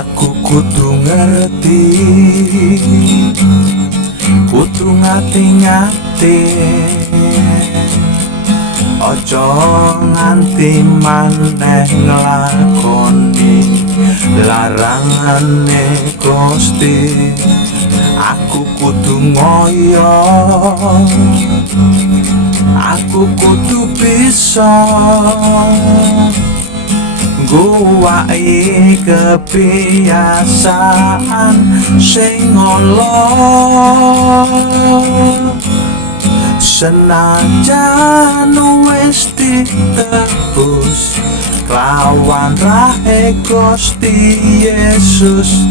Aku kudu ngerti, kudu ngati-ngati, ojo nganti maneh nglakoni larangane Gusti. Aku kudu ngoyo, aku kudu bisa nguwai kebiasaan sing ala. Senajan wis ditebus lawan rahe Gusti Yesus,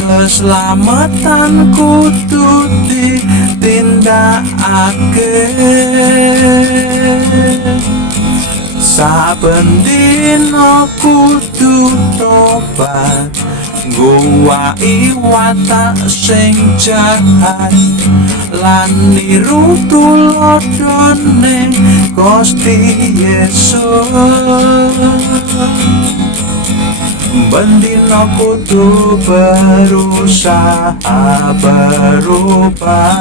keselamatan kudu ditindakake. Saben dina kudu tobat, nguwai watak sing jahat, lan niru tuladhane Gusti Yesus. Bendina kudu berusaha berubah,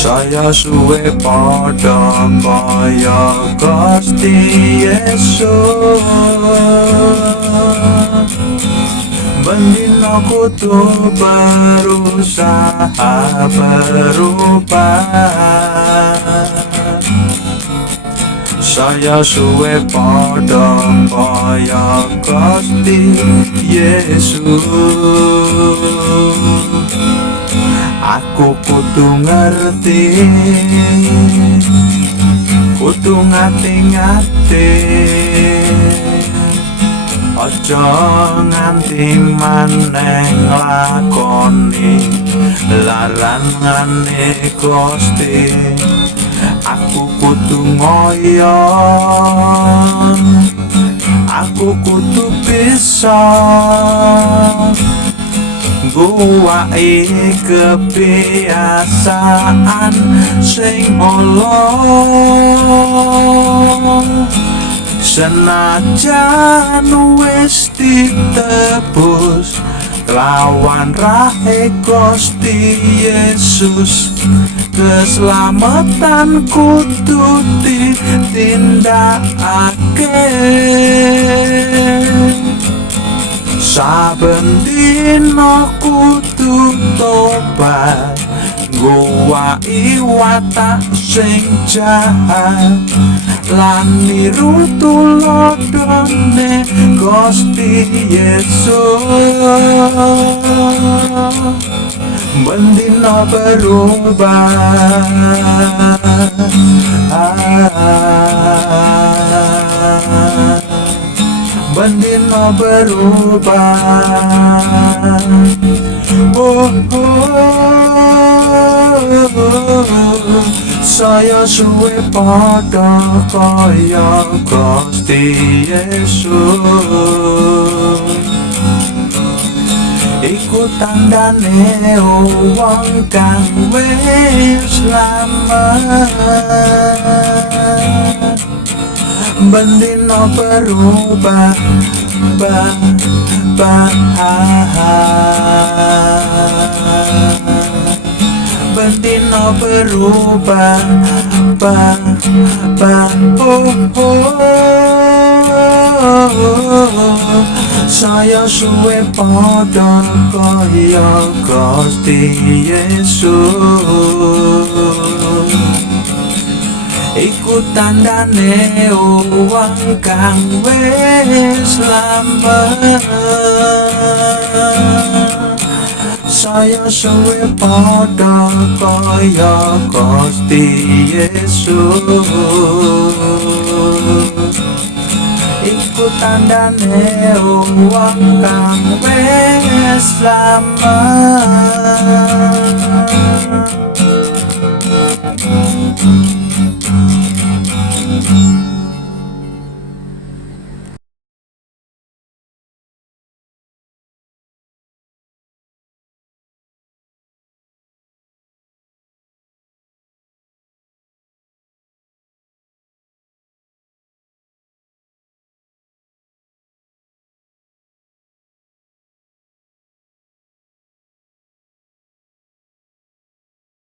saya suwe padha kaya Gusti Yesus. Bendina kudu berusaha berubah, saya suwe padha kaya Gusti Yesus. Aku kudu ngerti, kudu ngati-ngati, ojo nganti maneh nglakoni larangane Gusti. Aku kudu ngoyo, aku kudu bisa nguwai kebiasaan sing ala. Senajan wis ditebus lawan rahe Gusti Yesus, keselamatan kudu ditindakake. Saben dina kudu tobat, nguwai watak sing jahat, lan niru tuladhane Gusti Yesus. Bendina berubah, bendina berubah. Saya suwe padha kaya Gusti Yesus. Iku tandane wong kang wis slamet. Bendina berubah, bendina berubah, saya suwe padha kaya Gusti Yesus. Iku tandane wong kang wis slamet. Saya suwe padha kaya Gusti Yesus. Iku tandane wong kang wis slamet.